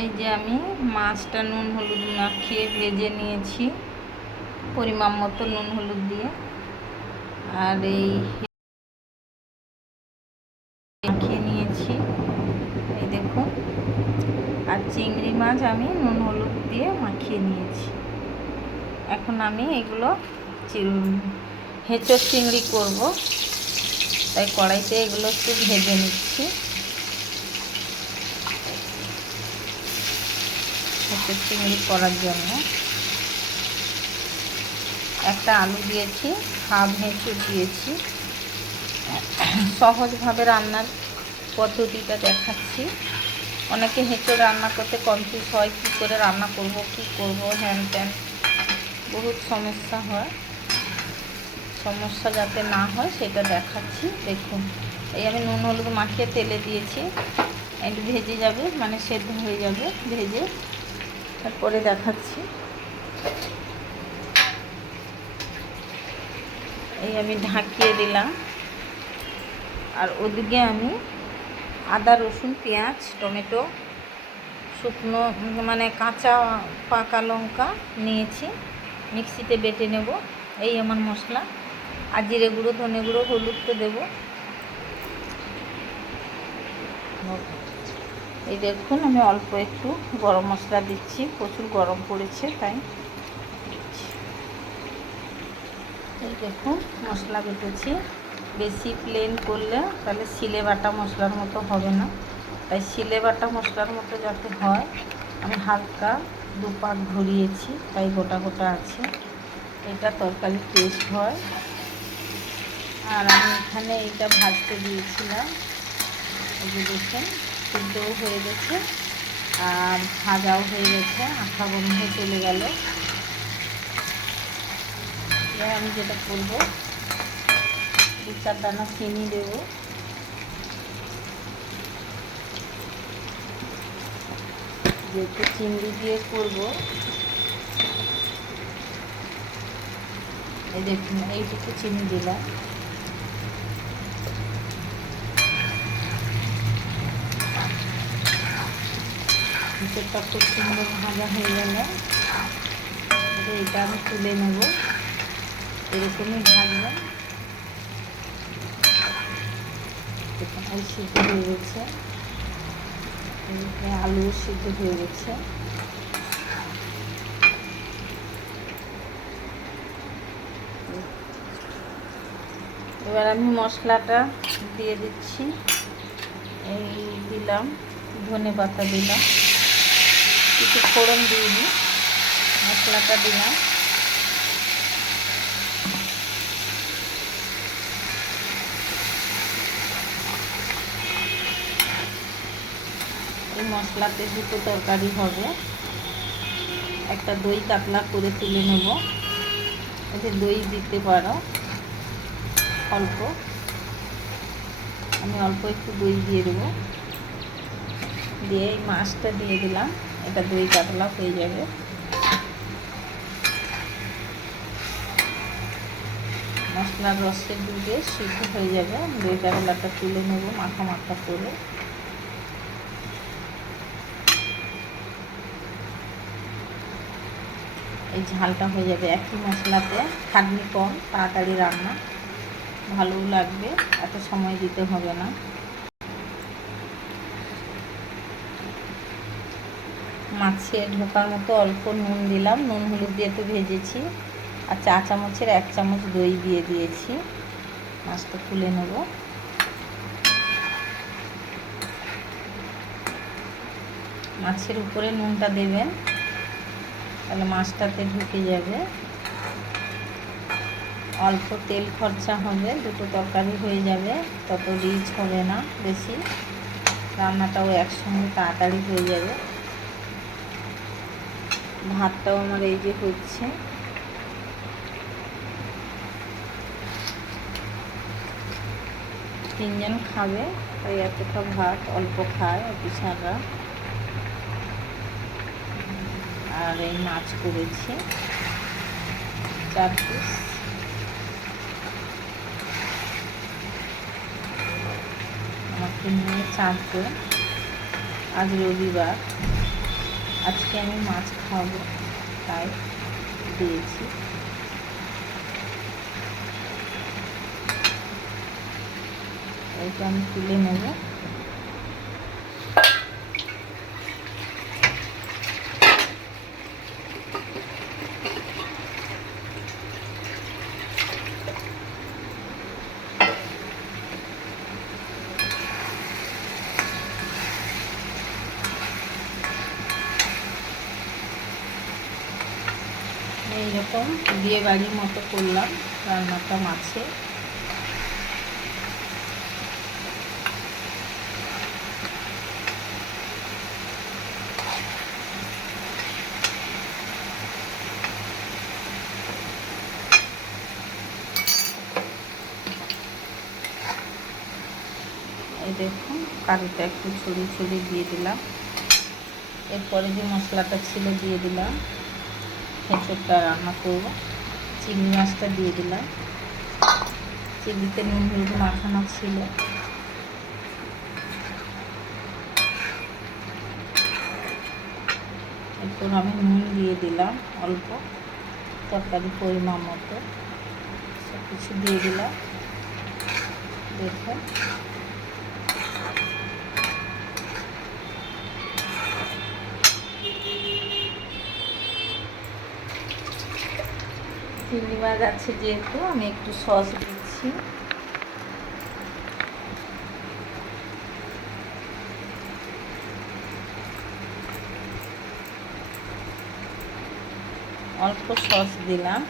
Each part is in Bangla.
এই যে আমি মাছটা নুন হলুদ মাখিয়ে ভেজে নিয়েছি। পরিমাণ মতো নুন হলুদ দিয়ে। আর এই মাখিয়ে নিয়েছি। এই দেখুন। আর চিংড়ি মাছ আমি নুন হলুদ দিয়ে মাখিয়ে নিয়েছি। এখন আমি এগুলো হেঁচো চিংড়ি করব। তাই কড়াইতে এগুলো একটু ভেজে নিচ্ছি। হেঁচড় চিংড়ি করার জন্য। একটা আলু দিয়েছি, হাফ হেঁচড় দিয়েছি। সহজভাবে রান্নার পদ্ধতিটা দেখাচ্ছি। অনেকে হেঁচড় রান্না করতে কনফিউজ হয়, কী করে রান্না করব, কি করব, হ্যান ত্যান। বহুত সমস্যা হয়। সমস্যা যাতে না হয়, সেটা দেখাচ্ছি। দেখুন, এই আমি নুন, হলুদ মাখিয়ে তেলে দিয়েছি। একটু ভেজে যাবে মানে সেদ্ধ হয়ে যাবে, ভেজে। তারপরে দেখাচ্ছি। এই আমি ঢাকিয়ে দিলাম। আর ওদিকে আমি আদা, রসুন, পেঁয়াজ, টমেটো, শুকনো মানে কাঁচা, পাকা লঙ্কা নিয়েছি। মিক্সিতে বেটে নেব। এই আমার মশলা। আর জিরে গুঁড়ো, ধনে গুঁড়ো, হলুদ তো দেবো। এই দেখুন, আমি অল্প একটু গরম মশলা দিচ্ছি। প্রচুর গরম পড়েছে, তাই এই দেখুন, মশলা বেটেছি। বেশি প্লেন করলে তাহলে সিলে বাটা মশলার মতো হবে না। তাই সিলে বাটা মশলার মতো যাতে হয়, আমি হালকা দু পাক ঘুরিয়েছি, তাই গোটা গোটা আছে। এটা তরকারি টেস্ট হয়। আর আমি এখানে এইটা ভাজতে দিয়েছিলাম। এই দেখেন সিদ্ধও হয়ে গেছে, আর ভাজাও হয়ে গেছে, আঠা বন্ধ চলে গেল। এবার আমি যেটা করব দু চার দানা চিনি দেবো। যেহেতু চিংড়ি দিয়ে করব, এই দেখুন, এইটুকু চিনি দিলাম। ভিতরটা খুব সুন্দর ভাজা হয়ে গেলে এটা আমি তুলে নেব। এরকমই ভাজবেন সিদ্ধ হয়ে গেছে। আলু সিদ্ধ হয়ে গেছে। এবার আমি মশলাটা দিয়ে দিচ্ছি। এই দিলাম, ধনে পাতা দিলাম। কিছু ফোড়ন দিইনি মশলাটা দিলাম। এই মশলাতে দুটো তরকারি হবে। একটা দই কাতলা করে তুলে নেব। এতে দই দিতে পারো। অল্প। আমি অল্প একটু দই দিয়ে দেবো। দিয়ে এই মাছটা দিয়ে দিলাম। এটা দই কাতলা হয়ে যাবে। মশলার রসের দুধে সিদ্ধ হয়ে যাবে। দই কাতলাটা তুলে নেব মাখা মাখা করে। এই ঝালটা হয়ে যাবে একই মশলাতে, খাটনি কম, তাড়াতাড়ি রান্না। ভালোও লাগবে, এত সময় দিতে হবে না। মাছে ঢোকার মতো অল্প নুন দিলাম। নুন হলুদ দিয়ে তো ভেজেছি। আর চা চামচের এক চামচ দই দিয়ে দিয়েছি। মাছটা তুলে নেব। মাছের উপরে নুনটা দেবেন। তাহলে মাছটাতে ঢুকে যাবে। অল্প তেল খরচা হবে। দুটো তরকারি হয়ে যাবে। তত রিচ হবে না বেশি। রান্নাটাও একসঙ্গে তাড়াতাড়ি হয়ে যাবে। ভাতটাও আমার এই যে হচ্ছে। তিনজন খাবে, তাই এতটা ভাত, অল্প খায় অফিসাররা আর এই মাছ করেছি। চার পিস আমাকে নিয়ে চারজন। আজ রবিবার। আজকে আমি মাছ খাব তাই দিয়েছি। এইটা আমি তুলে নেব। এইরকম বিয়ে বাড়ির মতো করলাম, রান্নাটা মাছে। দেখুন, কারিটা একটু ছড়িয়ে ছড়িয়ে দিয়ে দিলাম। এরপরে যে মশলাটা ছিল, দিয়ে দিলাম। হেঁচড়টা রান্না করব। চিংড়ি মাছটা দিয়ে দিলাম। চিংড়িতে নুন, হলুদ মাখানো ছিল। এরপর আমি নুন দিয়ে দিলাম অল্প। তরকারি পরিমাণ মতো। সব কিছু দিয়ে দিলাম। দেখুন। চিংড়ি মাছ আছে যেহেতু, আমি একটু সস দিচ্ছি। অল্প সস দিলাম।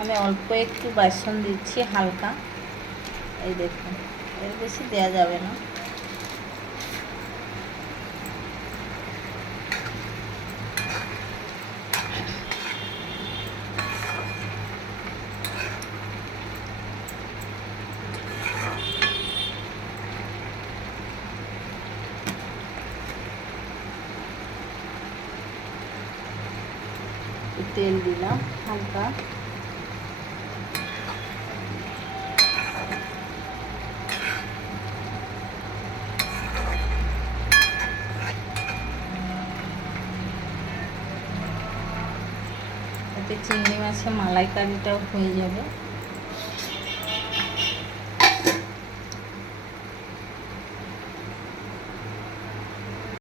আমি অল্প একটু বেসন দিচ্ছি, হালকা। এই দেখুন, এর বেশি দেওয়া যাবে না। তেল দিলাম হালকা। চিংড়ি মাছের মালাইকারিটাও হয়ে যাবে।